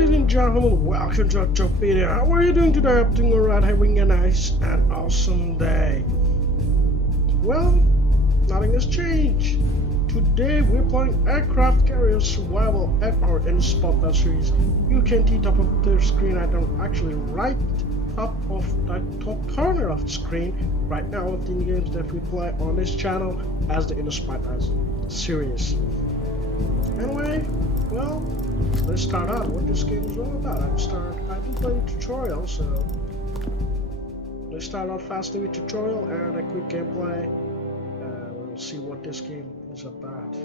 Ladies and gentlemen, welcome to our video. How are you doing today? I'm doing alright, having a nice and awesome day. Well, nothing has changed. Today we're playing Aircraft Carrier Survival FR in Spotlight series. You can see top of the screen item, actually right top of that top corner of the screen right now of the games that we play on this channel as the Inner Spotlight series. Anyway, well, let's start out what this game is all about. I've been playing tutorial, so let's start out fastly with tutorial and a quick gameplay. We'll see what this game is about.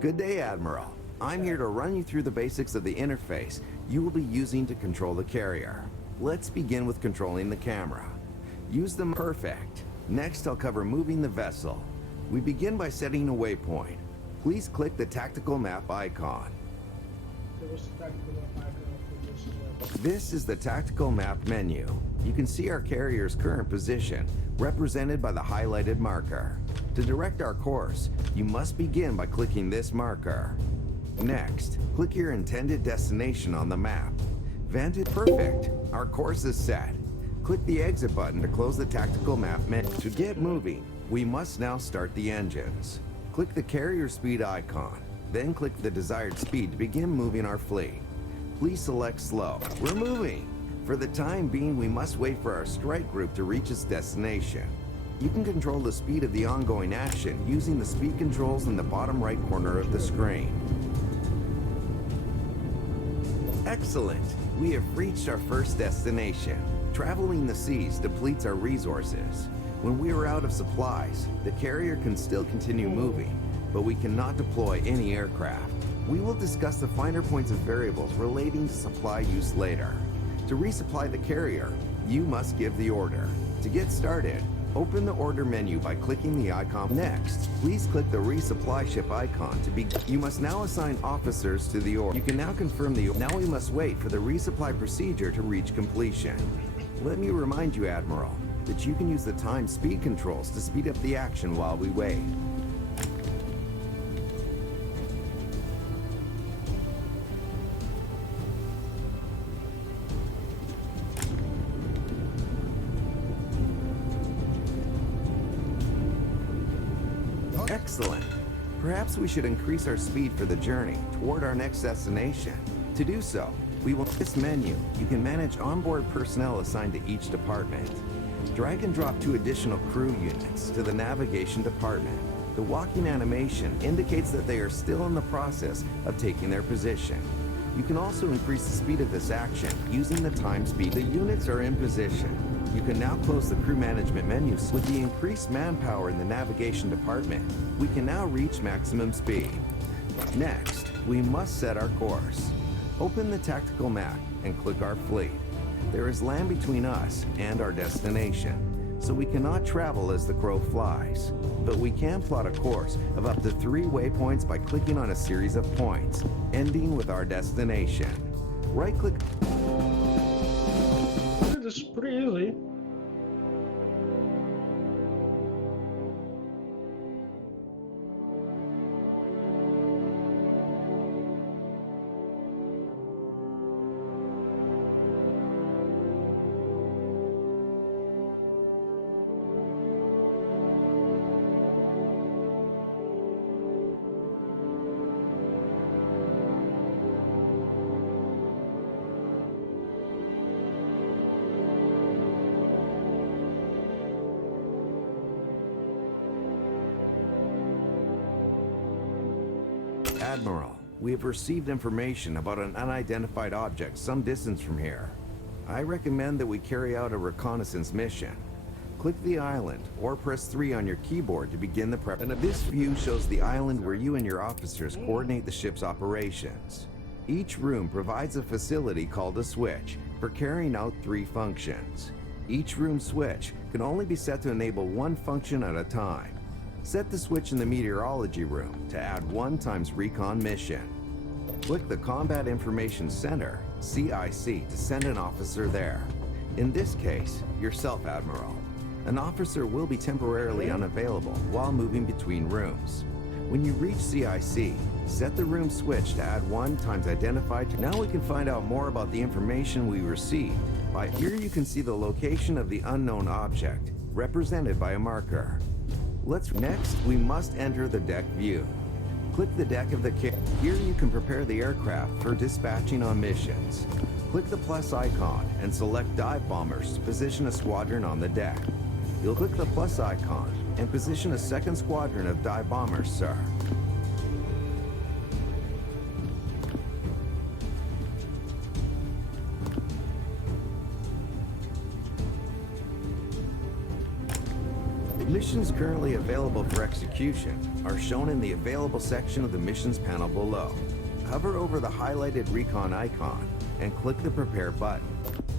Good day, Admiral. I'm here to run you through the basics of the interface you will be using to control the carrier. Let's begin with controlling the camera. Use them perfect. Next, I'll cover moving the vessel. We begin by setting a waypoint. Please click the tactical map icon. This is the tactical map menu. You can see our carrier's current position, represented by the highlighted marker. To direct our course, you must begin by clicking this marker. Next, click your intended destination on the map. Vantage perfect. Our course is set. Click the exit button to close the tactical map menu. To get moving, we must now start the engines. Click the carrier speed icon, then click the desired speed to begin moving our fleet. Please select slow. We're moving. For the time being, we must wait for our strike group to reach its destination. You can control the speed of the ongoing action using the speed controls in the bottom right corner of the screen. Excellent! We have reached our first destination. Traveling the seas depletes our resources. When we are out of supplies, the carrier can still continue moving, but we cannot deploy any aircraft. We will discuss the finer points of variables relating to supply use later. To resupply the carrier, you must give the order. To get started, open the order menu by clicking the icon. Next, please click the resupply ship icon to begin. You must now assign officers to the order. You can now confirm the order. Now we must wait for the resupply procedure to reach completion. Let me remind you, Admiral, that you can use the time speed controls to speed up the action while we wait. Excellent. Perhaps we should increase our speed for the journey toward our next destination. To do so, we will this menu. You can manage onboard personnel assigned to each department. Drag and drop 2 additional crew units to the navigation department. The walking animation indicates that they are still in the process of taking their position. You can also increase the speed of this action using the time speed. The units are in position. You can now close the crew management menu. With the increased manpower in the navigation department, we can now reach maximum speed. Next, we must set our course. Open the tactical map and click our fleet. There is land between us and our destination, so we cannot travel as the crow flies. But we can plot a course of up to 3 waypoints by clicking on a series of points, ending with our destination. Right-click. This is pretty easy. Admiral, we have received information about an unidentified object some distance from here. I recommend that we carry out a reconnaissance mission. Click the island or press 3 on your keyboard to begin the prep. And this view shows the island where you and your officers coordinate the ship's operations. Each room provides a facility called a switch for carrying out 3 functions. Each room switch can only be set to enable 1 function at a time. Set the switch in the meteorology room to add 1 times recon mission. Click the Combat Information Center, CIC, to send an officer there. In this case, yourself, Admiral. An officer will be temporarily unavailable while moving between rooms. When you reach CIC, set the room switch to add 1 times identified. Now we can find out more about the information we received. By here you can see the location of the unknown object, represented by a marker. Next, we must enter the deck view. Click the deck of the carrier. Here you can prepare the aircraft for dispatching on missions. Click the plus icon and select dive bombers to position a squadron on the deck. You'll click the plus icon and position a second squadron of dive bombers, sir. Missions currently available for execution are shown in the available section of the missions panel below. Hover over the highlighted recon icon and click the prepare button.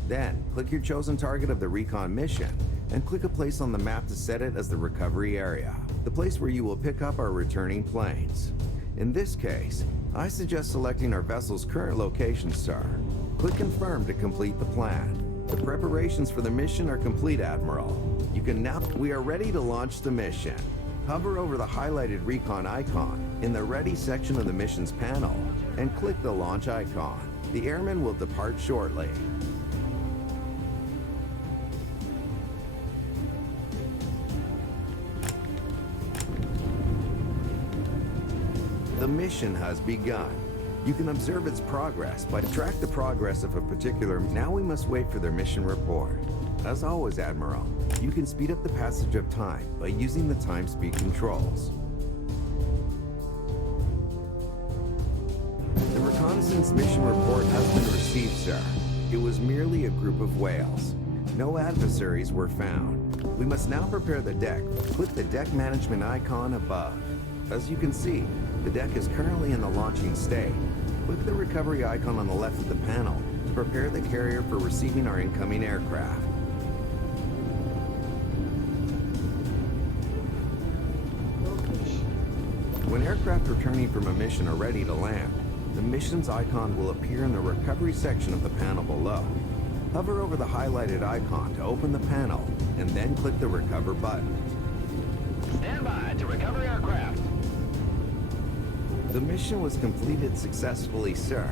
Then, click your chosen target of the recon mission and click a place on the map to set it as the recovery area, the place where you will pick up our returning planes. In this case, I suggest selecting our vessel's current location, sir. Click confirm to complete the plan. The preparations for the mission are complete, Admiral. We are ready to launch the mission. Hover over the highlighted recon icon in the ready section of the missions panel and click the launch icon. The airman will depart shortly. The mission has begun. You can observe its progress by track the progress of a particular. Now we must wait for their mission report. As always, Admiral, you can speed up the passage of time by using the time speed controls. The Reconnaissance mission report has been received, sir. It was merely a group of whales. No adversaries were found. We must now prepare the deck. Click the deck management icon above. As you can see, the deck is currently in the launching state. Click the recovery icon on the left of the panel to prepare the carrier for receiving our incoming aircraft. When aircraft returning from a mission are ready to land, the mission's icon will appear in the recovery section of the panel below. Hover over the highlighted icon to open the panel, and then click the recover button. Stand by to recover aircraft. The mission was completed successfully, sir.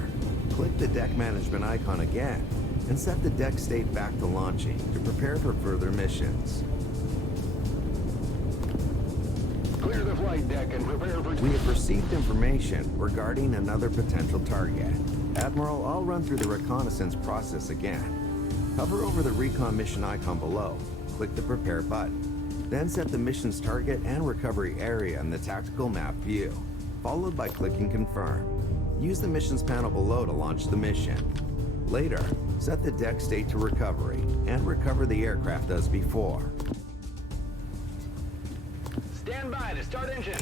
Click the deck management icon again, and set the deck state back to launching to prepare for further missions. Clear the flight deck and prepare for... We have received information regarding another potential target. Admiral, I'll run through the reconnaissance process again. Hover over the recon mission icon below, click the prepare button. Then set the mission's target and recovery area in the tactical map view, followed by clicking confirm. Use the missions panel below to launch the mission. Later, set the deck state to recovery and recover the aircraft as before. Stand by to start engine.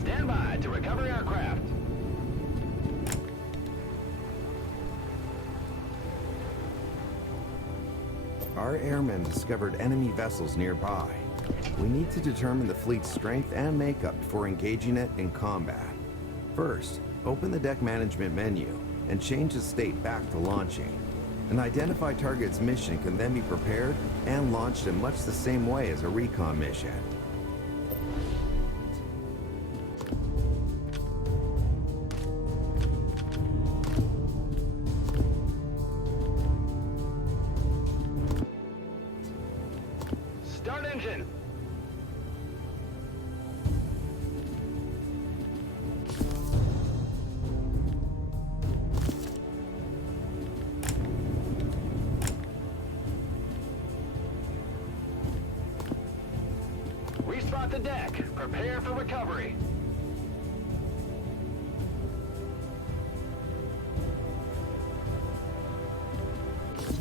Stand by to recover aircraft. Our airmen discovered enemy vessels nearby. We need to determine the fleet's strength and makeup before engaging it in combat. First, open the deck management menu and change the state back to launching. An identified target's mission can then be prepared and launched in much the same way as a recon mission. Start engine. the deck. Prepare for recovery.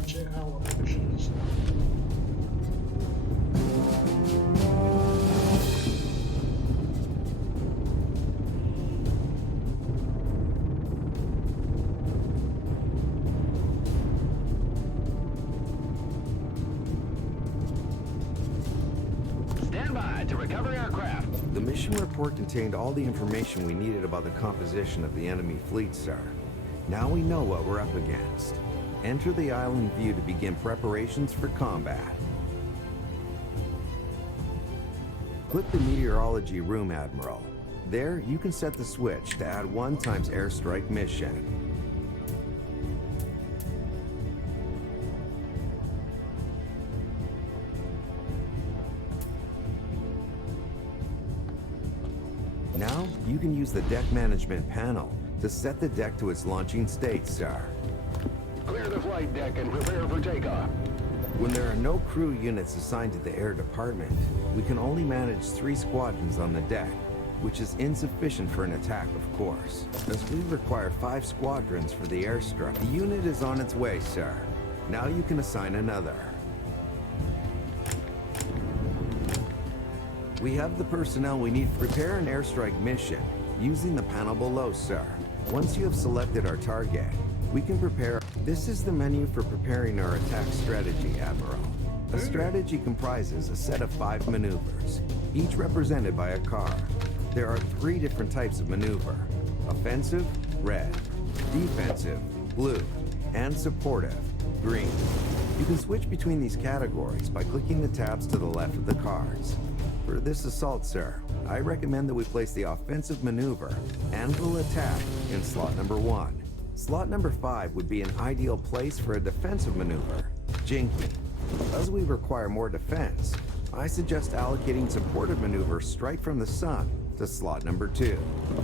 Check how our mission is. Stand by to recover aircraft. The mission report contained all the information we needed about the composition of the enemy fleet, sir. Now we know what we're up against. Enter the island view to begin preparations for combat. Click the meteorology room, Admiral. There, you can set the switch to add 1 times airstrike mission. Now, you can use the deck management panel to set the deck to its launching state, sir. Clear the flight deck and prepare for takeoff. When there are no crew units assigned to the air department, we can only manage 3 squadrons on the deck, which is insufficient for an attack, of course, as we require 5 squadrons for the airstrike. The unit is on its way, sir. Now you can assign another. We have the personnel we need to prepare an airstrike mission using the panel below, sir. Once you have selected our target, we can prepare. This is the menu for preparing our attack strategy, Admiral. A strategy comprises a set of 5 maneuvers, each represented by a card. There are 3 different types of maneuver: offensive, red; defensive, blue; and supportive, green. You can switch between these categories by clicking the tabs to the left of the cards. For this assault, sir, I recommend that we place the offensive maneuver, Anvil Attack, in slot number 1. Slot number 5 would be an ideal place for a defensive maneuver, Jinky. As we require more defense, I suggest allocating supportive maneuver Strike from the Sun to slot number 2.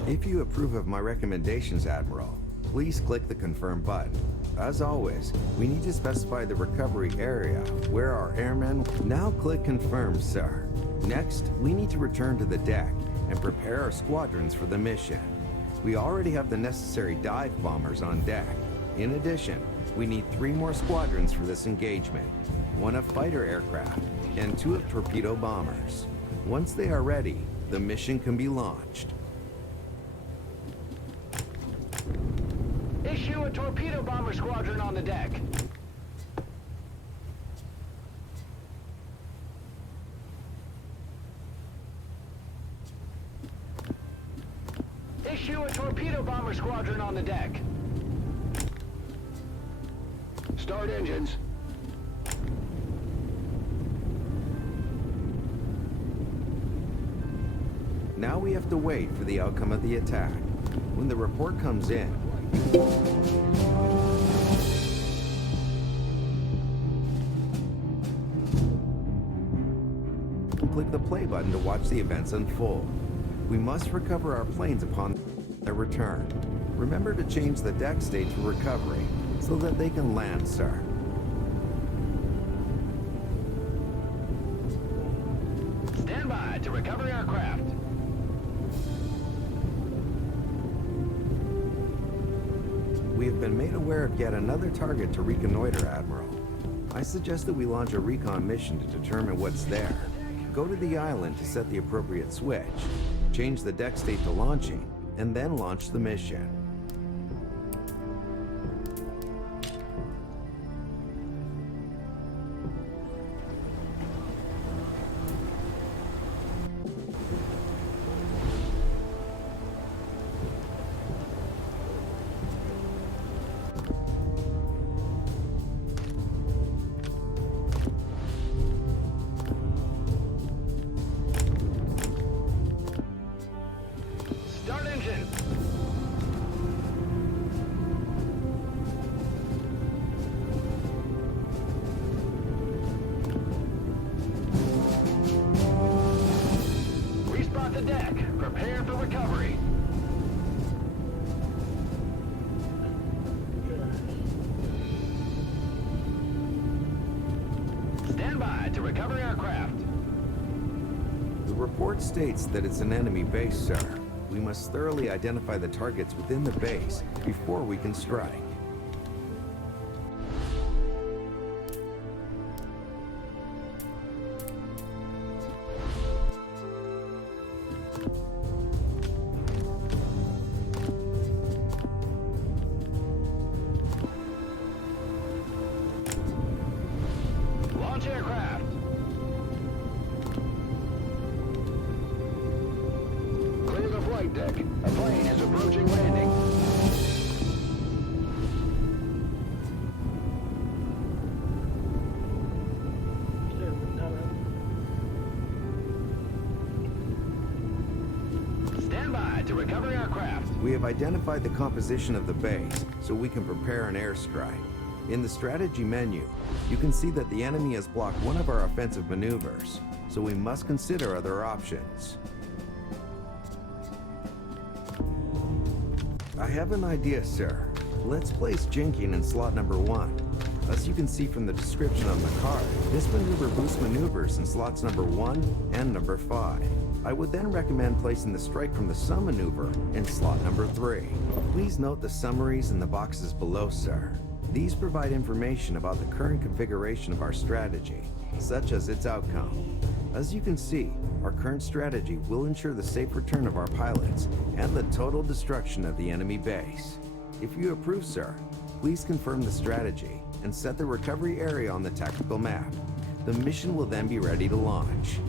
If you approve of my recommendations, Admiral, please click the confirm button. As always, we need to specify the recovery area where our airmen... Now click confirm, sir. Next, we need to return to the deck and prepare our squadrons for the mission. We already have the necessary dive bombers on deck. In addition, we need 3 more squadrons for this engagement: 1 of fighter aircraft and 2 of torpedo bombers. Once they are ready, the mission can be launched. Issue a torpedo bomber squadron on the deck. Issue a torpedo bomber squadron on the deck. Start engines. Now we have to wait for the outcome of the attack. When the report comes in, click the play button to watch the events unfold. We must recover our planes upon their return. Remember to change the deck state to recovery so that they can land, sir. Stand by to recover aircraft. We have been made aware of yet another target to reconnoiter, Admiral. I suggest that we launch a recon mission to determine what's there. Go to the island to set the appropriate switch, change the deck state to launching, and then launch the mission. Start engine. Respot the deck. Prepare for recovery. Stand by to recover aircraft. The report states that it's an enemy base, sir. We must thoroughly identify the targets within the base before we can strike. Launch aircraft. Clear the flight deck. A plane is approaching landing. Stand by to recover aircraft. We have identified the composition of the base, so we can prepare an airstrike. In the strategy menu, you can see that the enemy has blocked one of our offensive maneuvers, so we must consider other options. I have an idea, sir. Let's place jinking in slot number 1. As you can see from the description on the card, this maneuver boosts maneuvers in slots number 1 and number 5. I would then recommend placing the strike from the sun maneuver in slot number 3. Please note the summaries in the boxes below, sir. These provide information about the current configuration of our strategy, such as its outcome. As you can see, our current strategy will ensure the safe return of our pilots and the total destruction of the enemy base. If you approve, sir, please confirm the strategy and set the recovery area on the tactical map. The mission will then be ready to launch.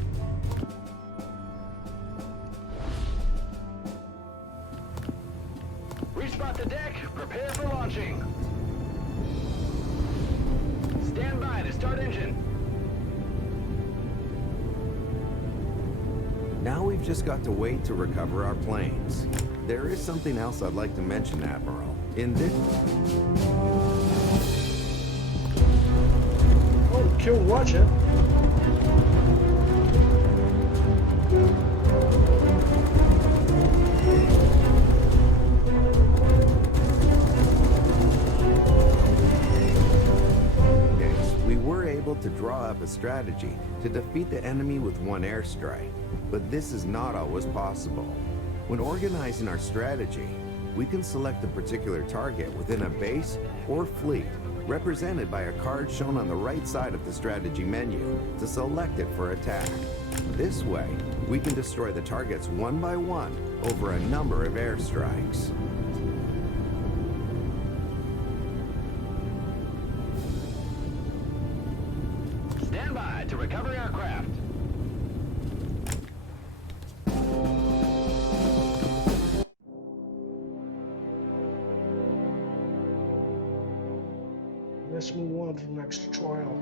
Respot the deck. Prepare for launching. Stand by to start engine. Now we've just got to wait to recover our planes. There is something else I'd like to mention, Admiral. In this... Oh, kill watch it. We were able to draw up a strategy to defeat the enemy with one airstrike, but this is not always possible. When organizing our strategy, we can select a particular target within a base or fleet, represented by a card shown on the right side of the strategy menu, to select it for attack. This way, we can destroy the targets one by one over a number of airstrikes. Stand by to recover aircraft. Let's move on to the next trial.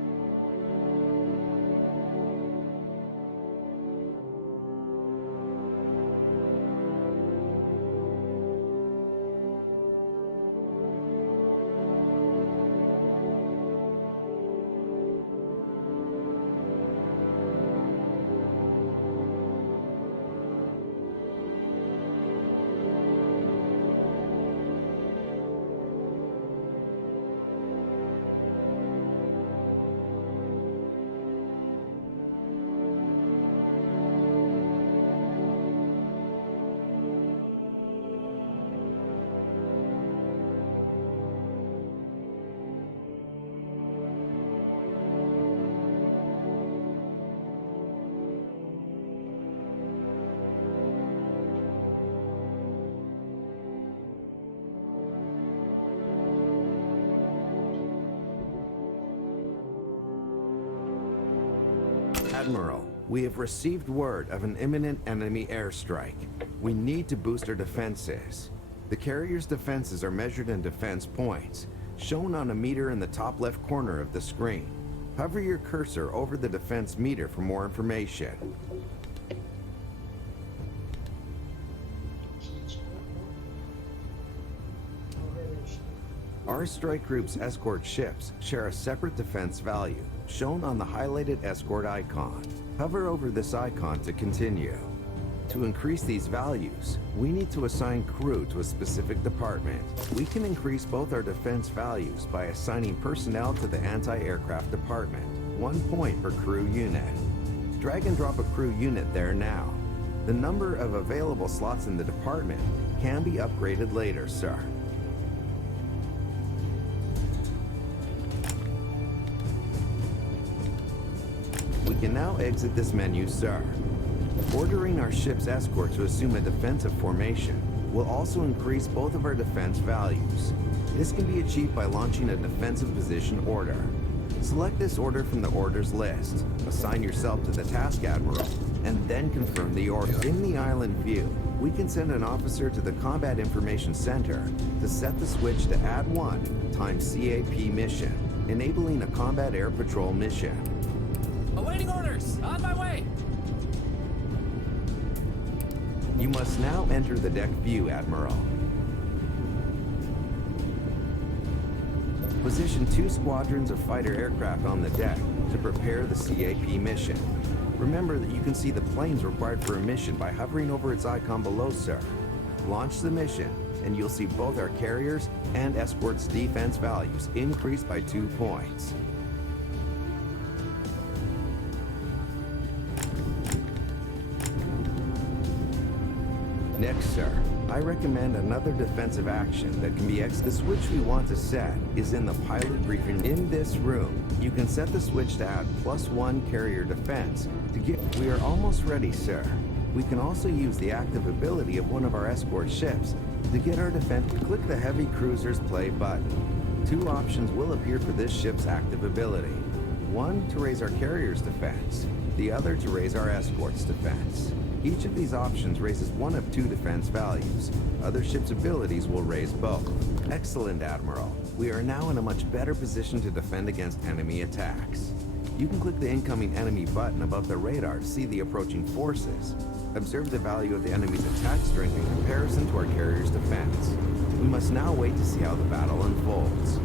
Admiral, we have received word of an imminent enemy airstrike. We need to boost our defenses. The carrier's defenses are measured in defense points, shown on a meter in the top left corner of the screen. Hover your cursor over the defense meter for more information. Our strike group's escort ships share a separate defense value, shown on the highlighted escort icon. Hover over this icon to continue. To increase these values, we need to assign crew to a specific department. We can increase both our defense values by assigning personnel to the anti-aircraft department, 1 point per crew unit. Drag and drop a crew unit there now. The number of available slots in the department can be upgraded later, sir. We can now exit this menu, sir. Ordering our ship's escort to assume a defensive formation will also increase both of our defense values. This can be achieved by launching a defensive position order. Select this order from the orders list, assign yourself to the task admiral, and then confirm the order. In the island view, we can send an officer to the Combat Information Center to set the switch to Add 1 times CAP mission, enabling a combat air patrol mission. Awaiting orders! On my way! You must now enter the deck view, Admiral. Position 2 squadrons of fighter aircraft on the deck to prepare the CAP mission. Remember that you can see the planes required for a mission by hovering over its icon below, sir. Launch the mission, and you'll see both our carriers and escorts' defense values increase by 2 points. Next, sir, I recommend another defensive action that can be The switch we want to set is in the pilot briefing. In this room, you can set the switch to add +1 carrier defense to get... We are almost ready, sir. We can also use the active ability of one of our escort ships to get our defense. Click the heavy cruiser's play button. 2 options will appear for this ship's active ability. One to raise our carrier's defense, the other to raise our escort's defense. Each of these options raises one of 2 defense values. Other ships' abilities will raise both. Excellent, Admiral. We are now in a much better position to defend against enemy attacks. You can click the incoming enemy button above the radar to see the approaching forces. Observe the value of the enemy's attack strength in comparison to our carrier's defense. We must now wait to see how the battle unfolds.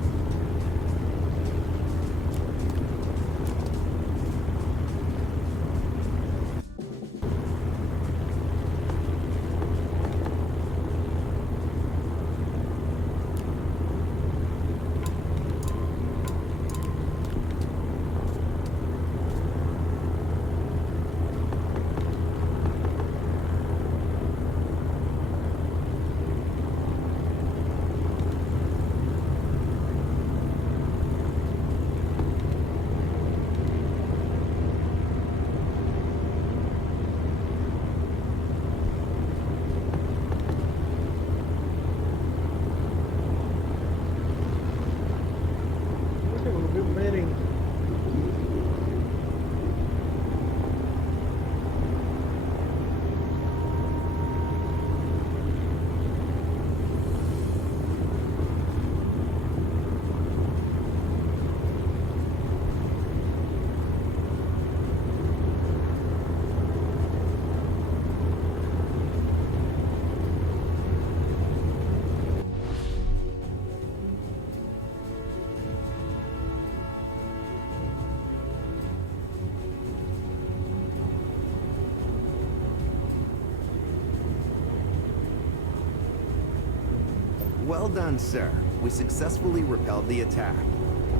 Well done, sir. We successfully repelled the attack.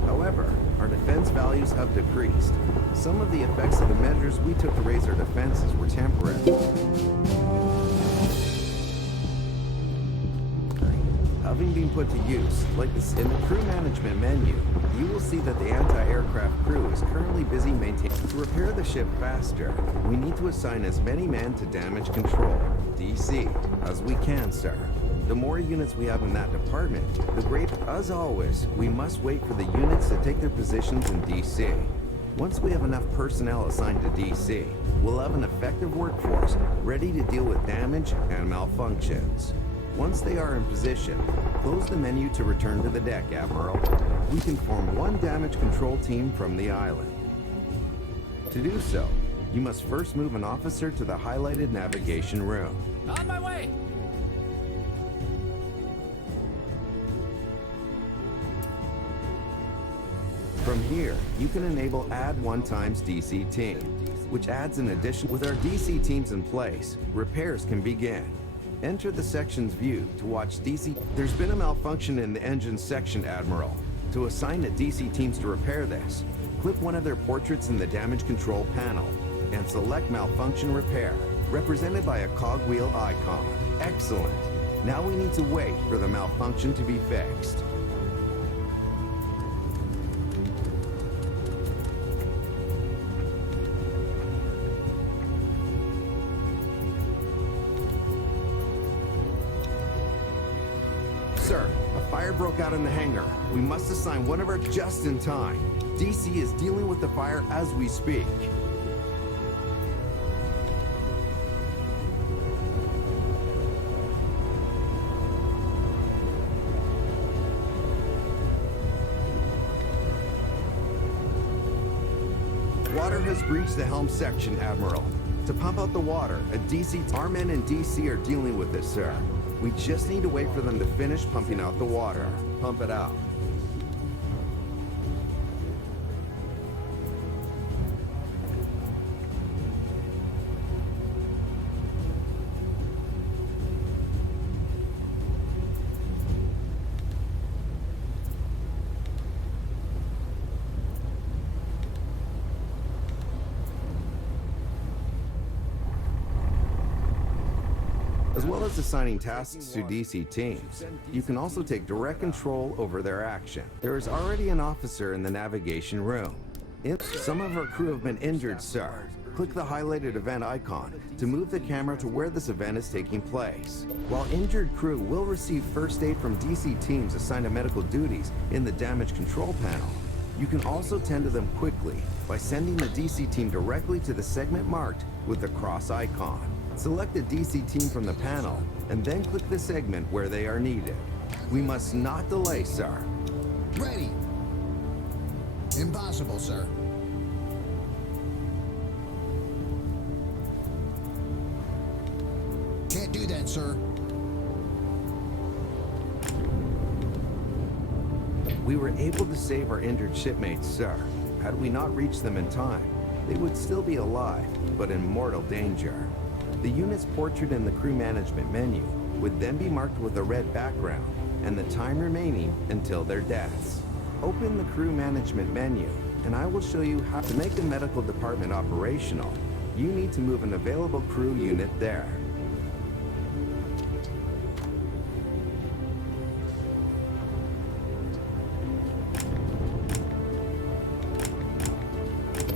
However, our defense values have decreased. Some of the effects of the measures we took to raise our defenses were temporary. Having been put to use, like this in the crew management menu, you will see that the anti-aircraft crew is currently busy maintaining. To repair the ship faster, we need to assign as many men to damage control, DC, as we can, sir. The more units we have in that department, the greater. As always, we must wait for the units to take their positions in DC. Once we have enough personnel assigned to DC, we'll have an effective workforce ready to deal with damage and malfunctions. Once they are in position, close the menu to return to the deck, Admiral. We can form one damage control team from the island. To do so, you must first move an officer to the highlighted navigation room. On my way! From here, you can enable Add 1 times DC Team, which adds an addition. With our DC teams in place, repairs can begin. Enter the section's view to watch DC. There's been a malfunction in the engine section, Admiral. To assign the DC teams to repair this, click one of their portraits in the damage control panel. and select Malfunction Repair, represented by a cogwheel icon. Excellent. Now we need to wait for the malfunction to be fixed. Sir, a fire broke out in the hangar. We must assign one of our just in time. DC is dealing with the fire as we speak. Water has breached the helm section, Admiral. To pump out the water, our men in DC are dealing with it, sir. We just need to wait for them to finish pumping out the water. Pump it out. As well as assigning tasks to DC teams, you can also take direct control over their action. There is already an officer in the navigation room. Some of our crew have been injured, sir. Click the highlighted event icon to move the camera to where this event is taking place. While injured crew will receive first aid from DC teams assigned to medical duties in the damage control panel, you can also tend to them quickly by sending the DC team directly to the segment marked with the cross icon. Select a DC team from the panel, and then click the segment where they are needed. We must not delay, sir. Ready. Impossible, sir. Can't do that, sir. We were able to save our injured shipmates, sir. Had we not reached them in time, they would still be alive, but in mortal danger. The units portrayed in the crew management menu would then be marked with a red background and the time remaining until their deaths. Open the crew management menu and I will show you how to make the medical department operational. You need to move an available crew unit there.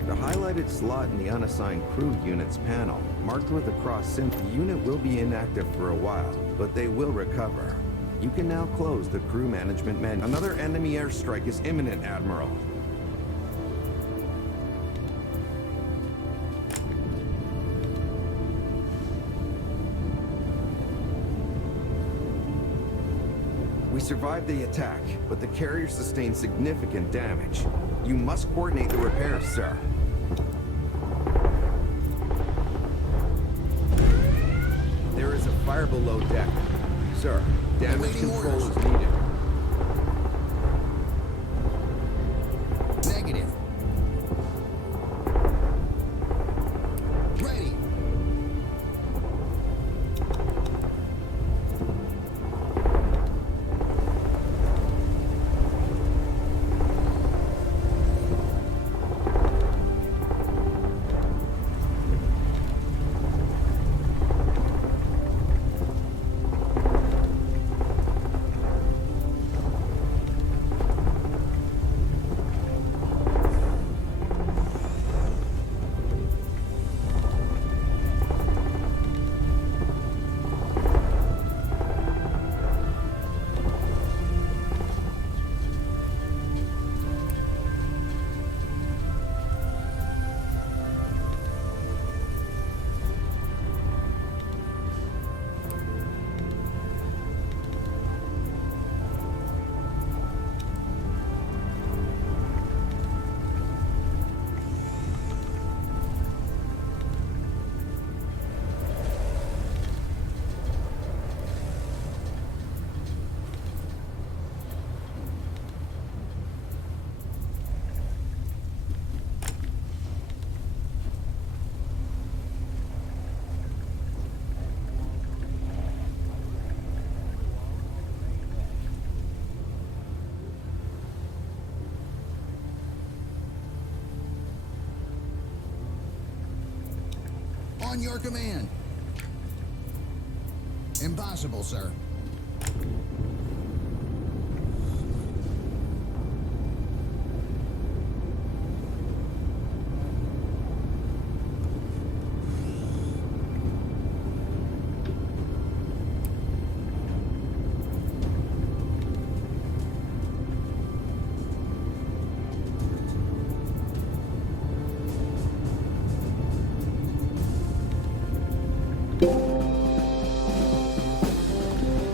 The highlighted slot in the unassigned crew units panel, marked with a cross symbol, the unit will be inactive for a while, but they will recover. You can now close the crew management menu. Another enemy airstrike is imminent, Admiral. We survived the attack, but the carrier sustained significant damage. You must coordinate the repairs, sir. There is a fire below deck. Sir, damage control is needed. Negative. Ready. On your command. Impossible, sir.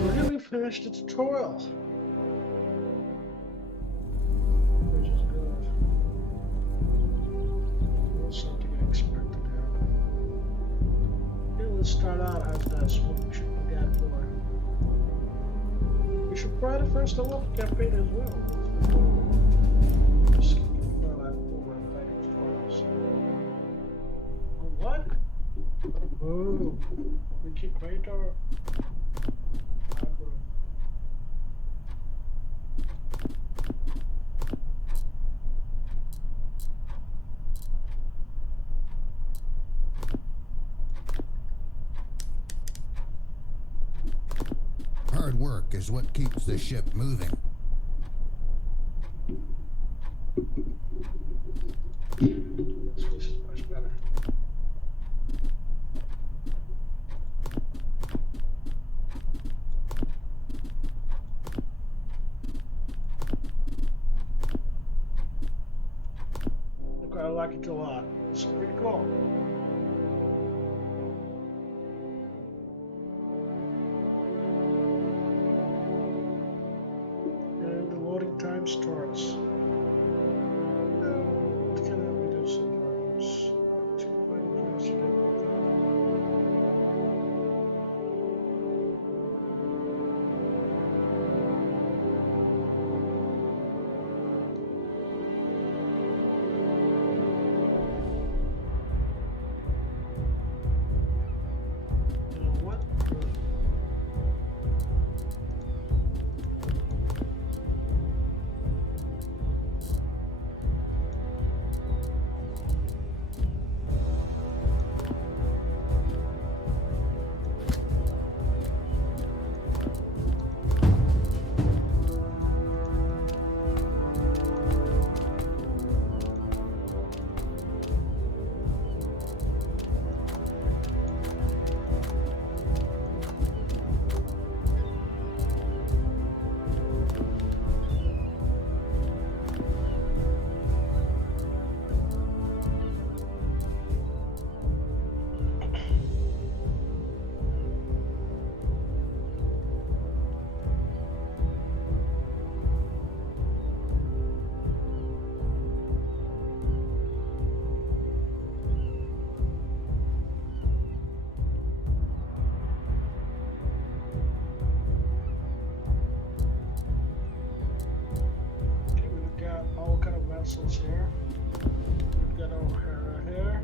Really finished the tutorial. Which is good. That's something I expected to happen. Okay, let's start out as that's what we should get for. We should try the first level campaign as well. Just keep that over and back and forth. Oh, what? Oh, we keep radar. Hard work is what keeps the ship moving. This is much better. Look, I like it a lot. It's pretty cool. And the loading time starts. What can we do sometimes? To find faster than we thought. You know what? Okay, we've got all kind of vessels here. We've got our hair here.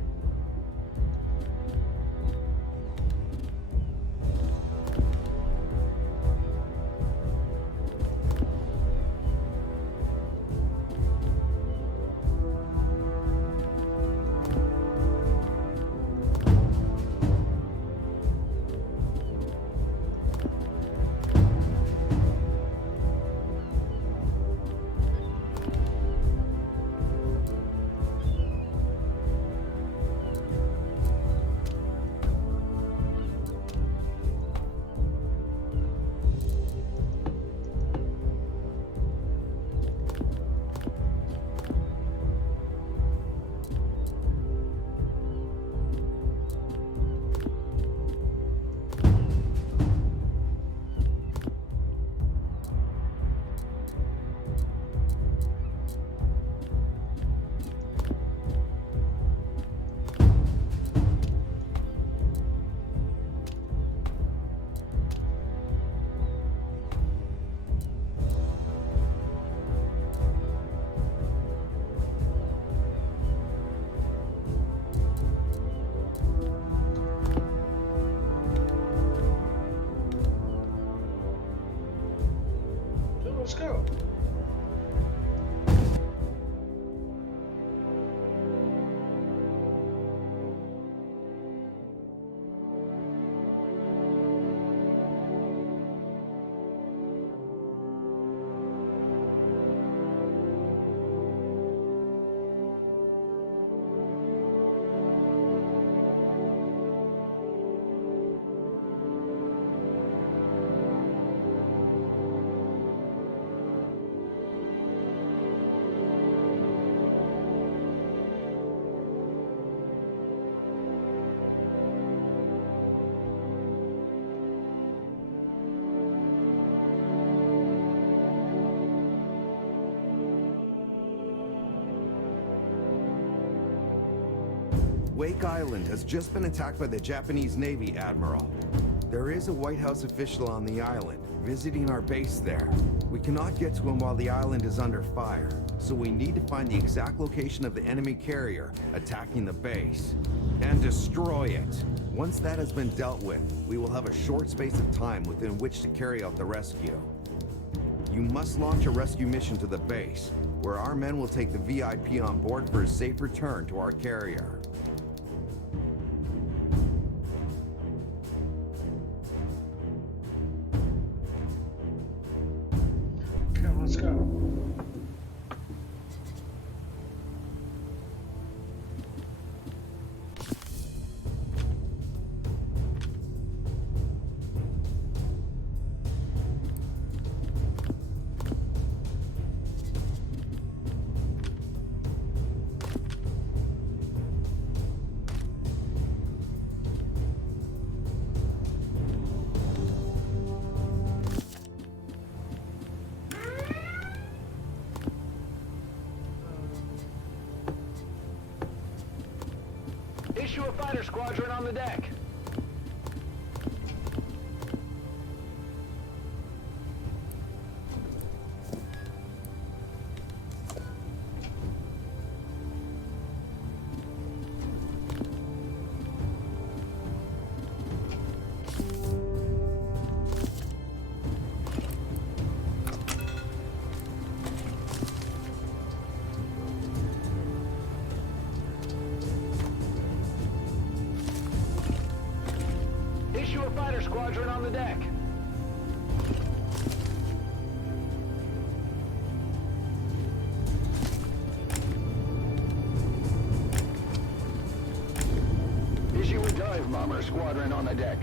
So let's go. Wake Island has just been attacked by the Japanese Navy, Admiral. There is a White House official on the island, visiting our base there. We cannot get to him while the island is under fire, so we need to find the exact location of the enemy carrier attacking the base and destroy it. Once that has been dealt with, we will have a short space of time within which to carry out the rescue. You must launch a rescue mission to the base, where our men will take the VIP on board for a safe return to our carrier. Okay, let's go. Issue a fighter squadron on the deck. Issue a fighter squadron on the deck. Issue a dive bomber squadron on the deck.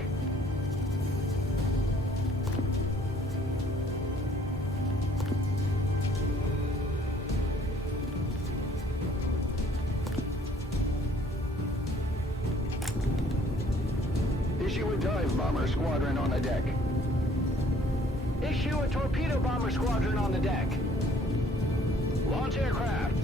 Issue a dive bomber squadron on the deck. Issue a torpedo bomber squadron on the deck. Launch aircraft.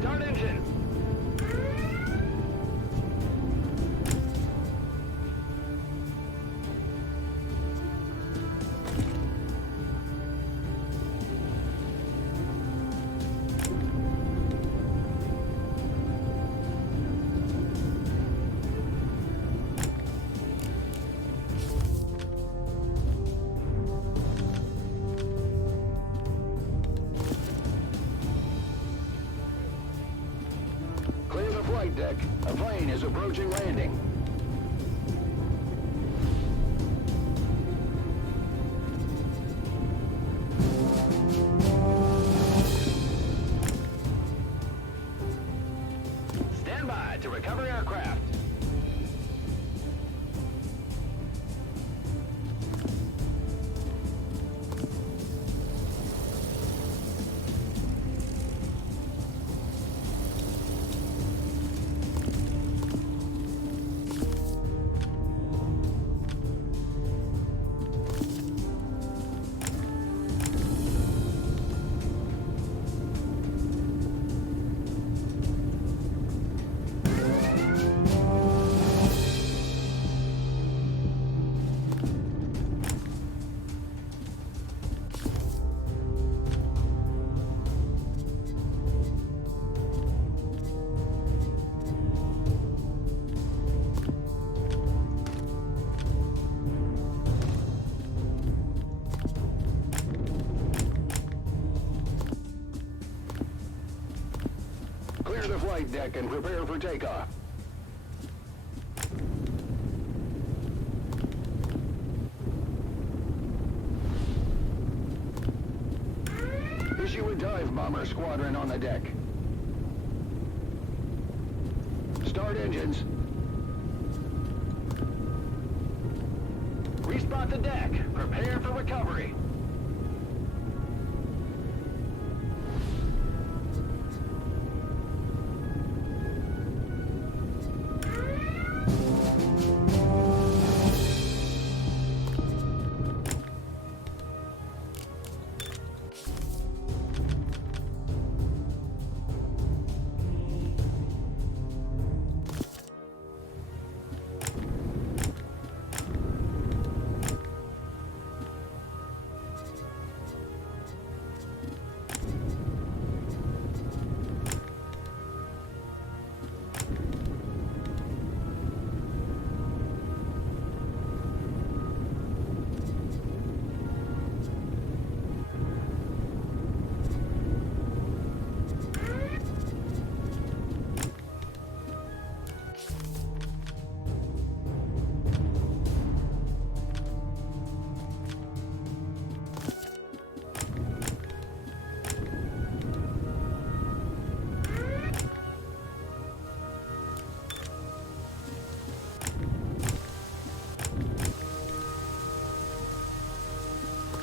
Start engine. Clear the flight deck. A plane is approaching landing. Stand by to recover aircraft. Clear the flight deck and prepare for takeoff. dive bomber squadron on the deck. Start engines. Respot the deck. Prepare for recovery.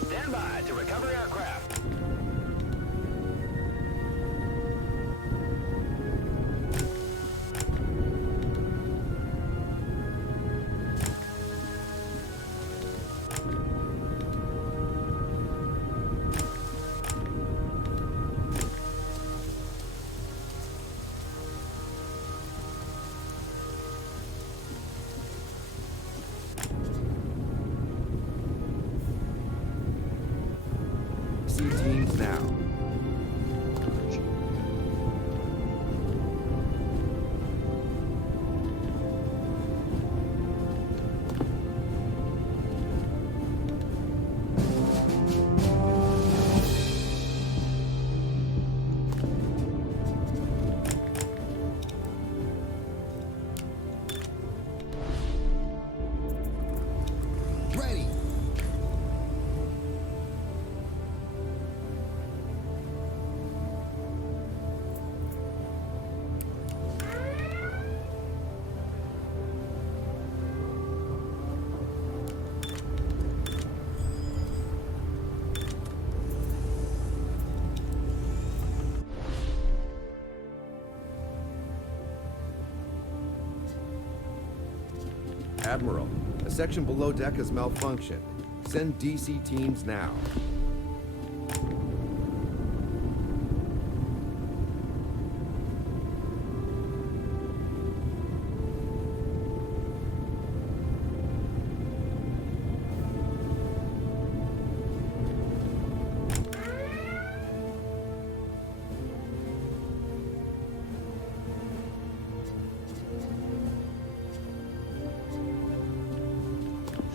Stand by to recover aircraft. See teams now. Ready. Admiral, a section below deck has malfunctioned. Send DC teams now.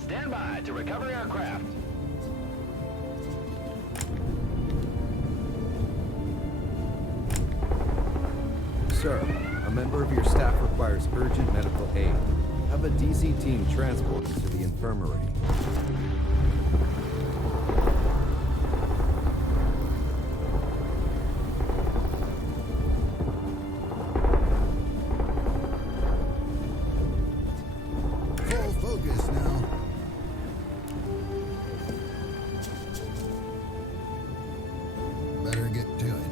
Stand by to recover aircraft. Sir, a member of your staff requires urgent medical aid. Have a DC team transport to the infirmary. Full focus now. Better get to it.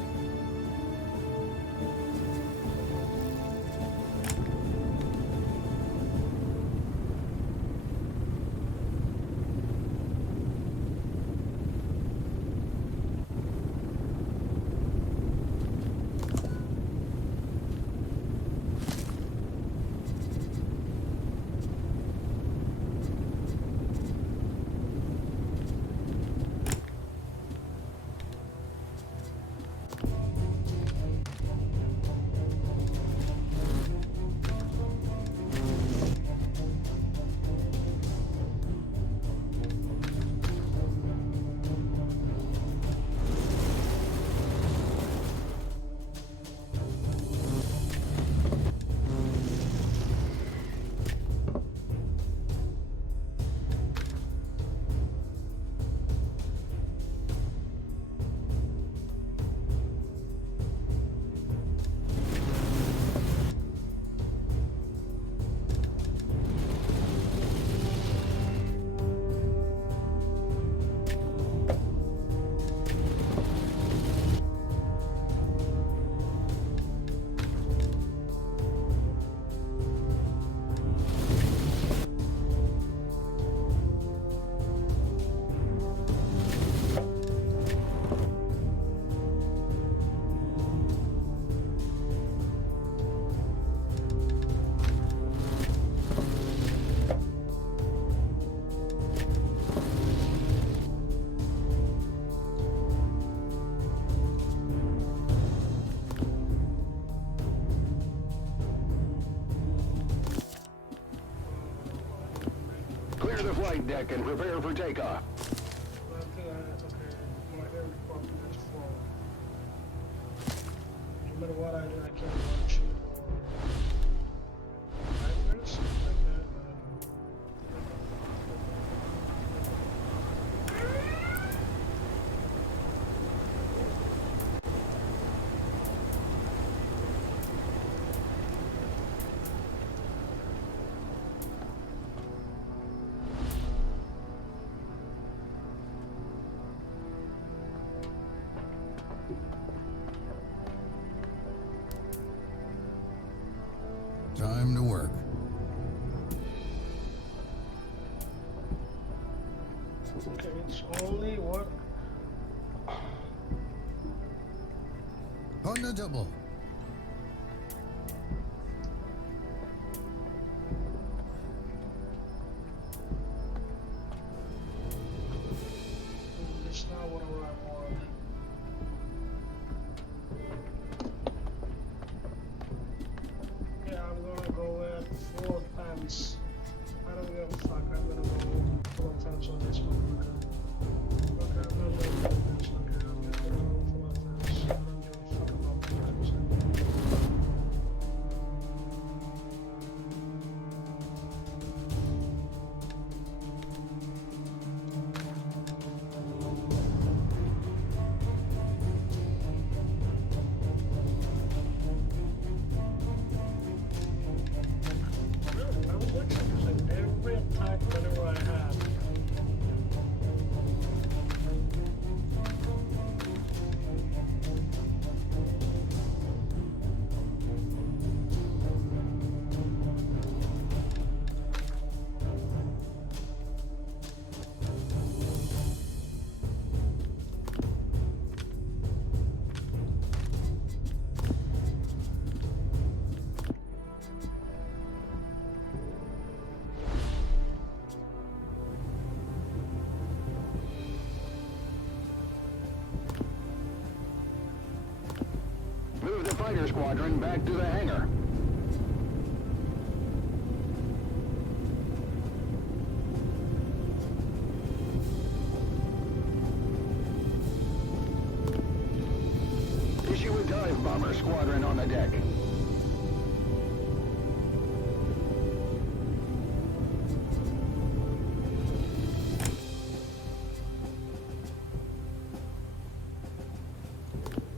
Clear the flight deck and prepare for takeoff. I think that's okay. My air department is full. No matter what I do, I can't launch anymore. Nightmares? Like that, Time to work. okay, it's only what? On the double. It's not what I want. Yeah, I'm gonna go with 4 pants. I don't give a fuck. I'm gonna go 4 pants on this one. Okay, I'm not doing this. Okay, I'm gonna go 4 pants. I don't give a fuck about pants. Really, I was actually using every attack whenever I had. Move the fighter squadron back to the hangar. Issue a dive bomber squadron on the deck.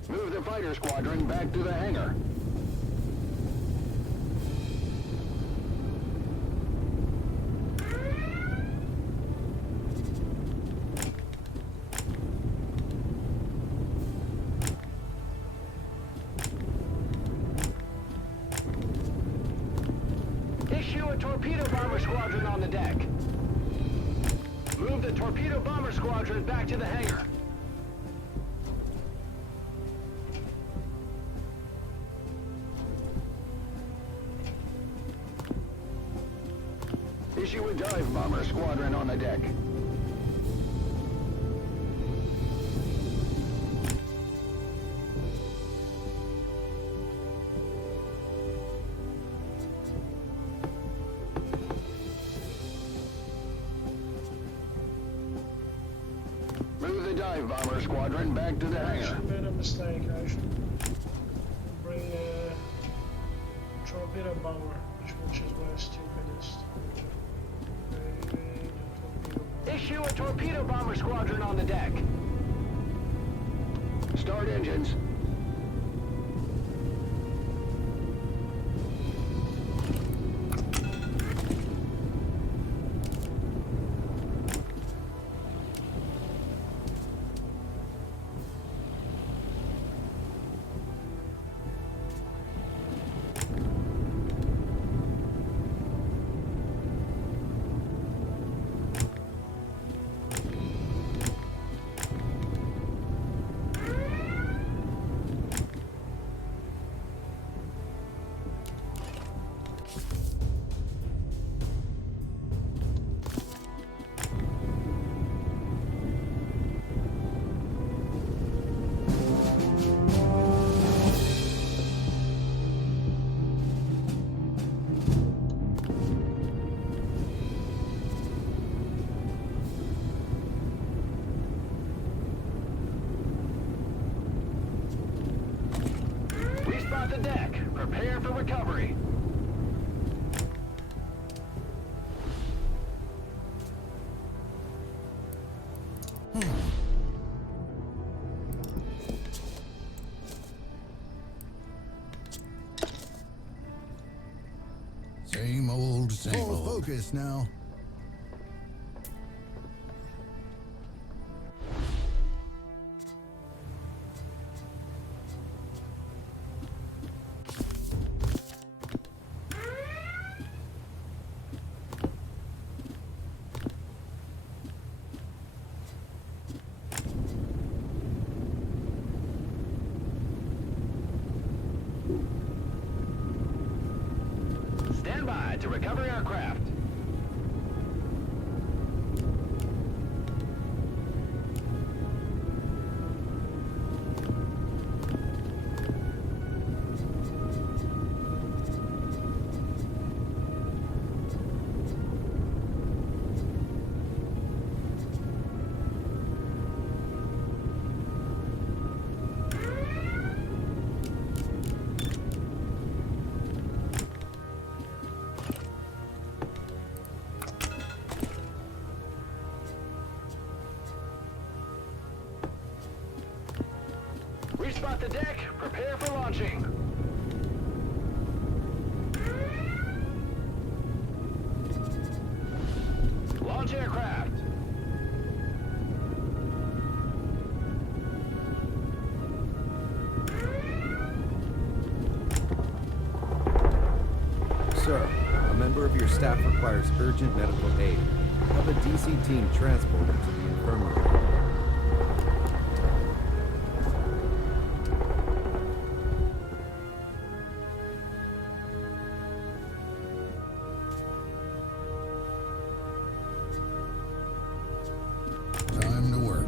Move the fighter squadron back to the hangar. Issue a torpedo bomber squadron on the deck. Move the torpedo bomber squadron back to the hangar. Issue a dive bomber squadron on the deck. Move the dive bomber squadron back to the I hangar. actually made a mistake. I should bring a torpedo bomber, which is my stupidest. Bring the torpedo bomber. Issue a torpedo bomber squadron on the deck. Start engines. Same old, same Full old. focus now. Stand by to recover aircraft. Respot the deck. Prepare for launching. Launch aircraft. Sir, a member of your staff requires urgent medical aid. Have a DC team transport him to the infirmary. Time to work.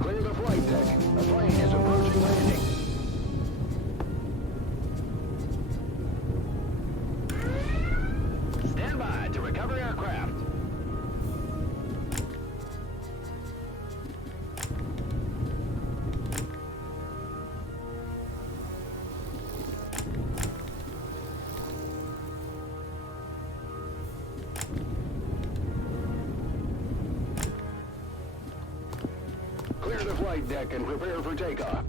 Clear the flight deck. A plane is approaching landing. Stand by to recover aircraft. Clear the flight deck and prepare for takeoff.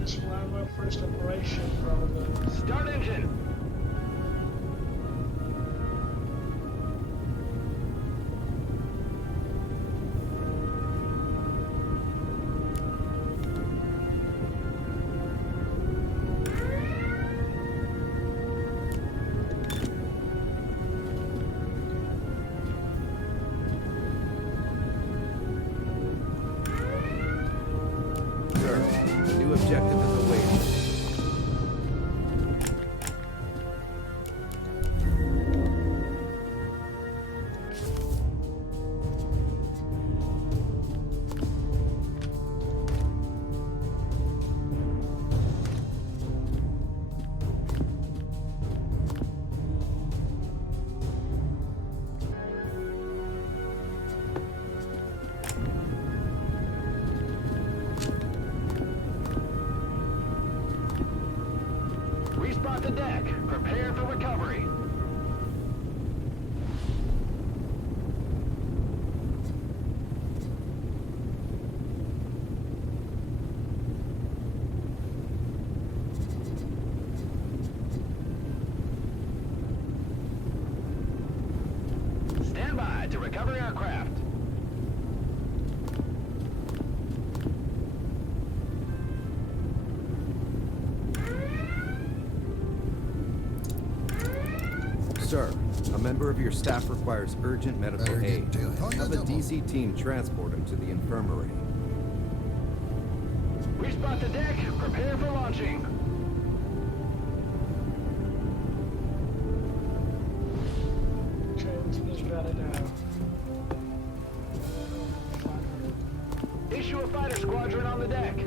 This will have our first operation, probably. Start engine. Sir, a new objective is awaiting. Respot the deck. Prepare for recovery. Stand by to recover aircraft. Sir, a member of your staff requires urgent medical Better get aid. to it. Have a DC team transport him to the infirmary. We spot the deck. Prepare for launching. Transmit's ready now. Issue a fighter squadron on the deck.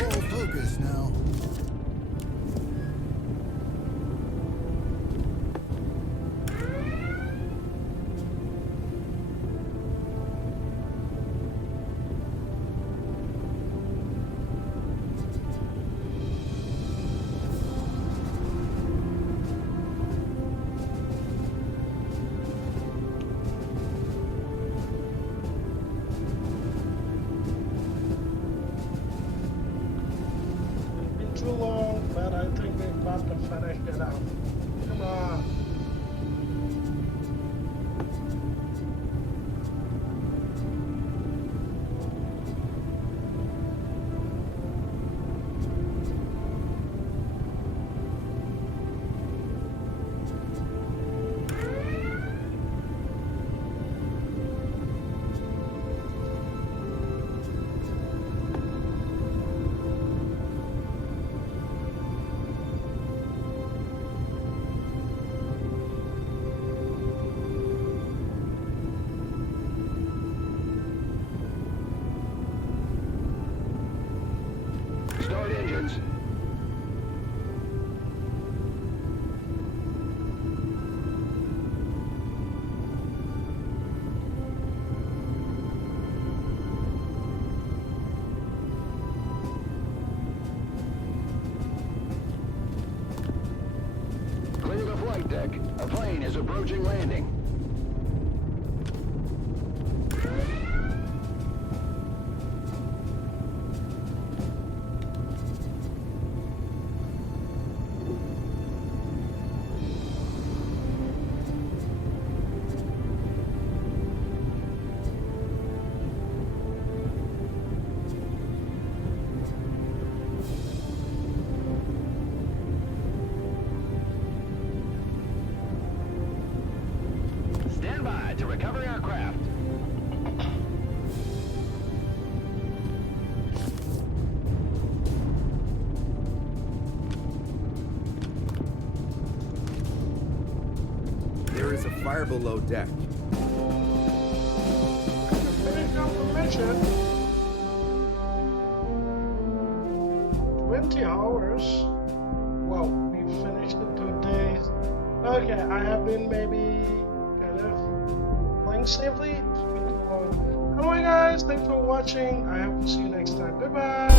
Full focus now. Too long, but I think we're about to finish it out. Come on. Start engines. Clear the flight deck. A plane is approaching landing. Stand by to recover aircraft. There is a fire below deck. Finish out the mission. 20 hours. Well, we finished in 2 days. Okay, I have been maybe kind of playing safely. It's been too long. Anyway, guys, thanks for watching. I hope to see you next time. Goodbye.